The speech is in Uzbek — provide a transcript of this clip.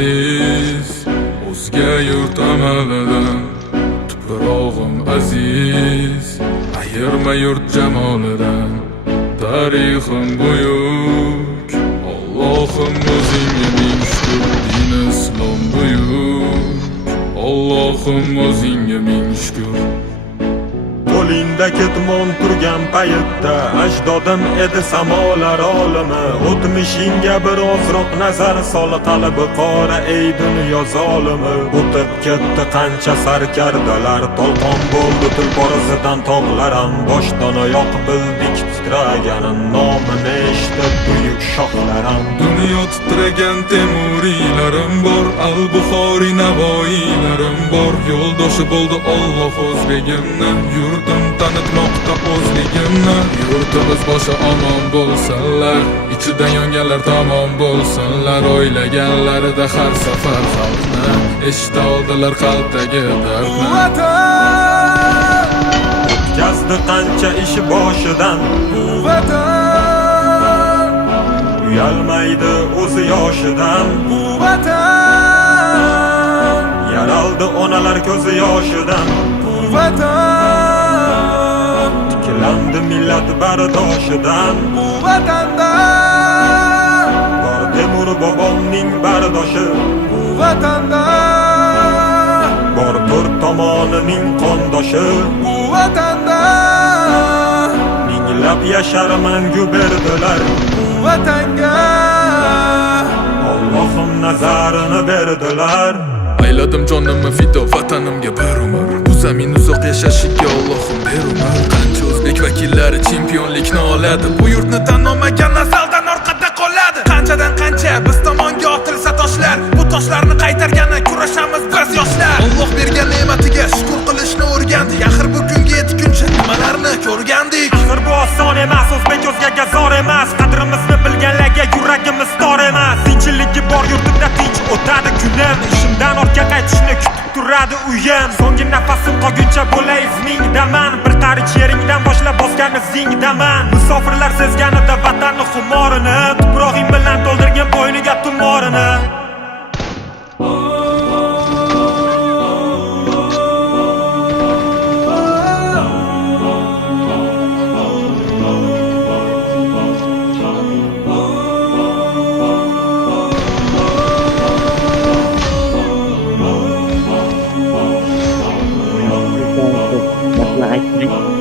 aziz, o'zga yurt amalidan. Tuprog'im aziz, ayirma yurt jamolidan. Tarixim buyuk, Allohim o'zingga ming shukr. Din islom buyuk, Allohim o'zingga ming shukr. Qo'lingda ketmon turgan paytda ajdodim edi samolar olimi. O'tmishingga birozroq nazar sol, qalbi qora ey dunyo zolimi. O'tib ketdi qancha sarkardalar, tolqon bo'ldi tulporizidan tog'laram. Boshdan oyoq bildik titraganin, nomini eshitib buyuk shohlaram. Dunyo titragan temuriylarim bor, al-Buxoriy navoiylarim bor. Yo'ldoshi bo'ldi Alloh o'zligimni, yurtim tanitmoqda o'zligimni. Yurtimiz boshi omon bo'lsinlar, ichidan yonganlar tamom bo'lsinlar. O'ylaganlarida har safar xalqni eshita oldilar qalbdagi dardni. O'tkazdi qancha ishi boshidan, Bu vatan uyalmaydi o'zi yoshidan. Bu vatan Yaraldi onalar ko'zi yoshidan. Bu vatan Tiklandi millat bardoshidan. Bu vatanda Bor Temur bobomning bardoshi. Bu vatanda Bor to'rt tomonining qondoshi. Bu vatanda Minglab yashar mangu berdilar. Bu vatanga Allohim nazarini berdilar. Ayladim jonimni fido vatanimga bir umr. Bu zamin uzoq yashashiga Allohim ber umr. Qancha o'zbek vakillari chempionlikni oladi. Bu yurtni tan olmagan nasldan orqada qoladi. Qanchadan qancha biz tomonga otilsa toshlar, bu toshlarni qaytargani kurashamiz biz yoshlar. Alloh bergan ne'matiga shukr qilishni o'rgandik. Axir bu kunga yetguncha nimalarni ko'rgandik. Axir bu oson emas, o'zbek o'zgaga zor emas. Qadrimizni bilganlarga yuragimiz tor emas. Tinchiligi bor yurtimda tinch o'tadi kunim. Ishimdan ortga qaytishni kutib turadi uyim. So'nggi nafasim qolguncha bo'lay izmingdaman. Bir qarich yeringdan boshlab bosgan izingdaman. Musofirlar sezganida vatanni xumorini, tuprog'ing bilan to'ldirgan bo'yniga tumorini. Bakla aytmang.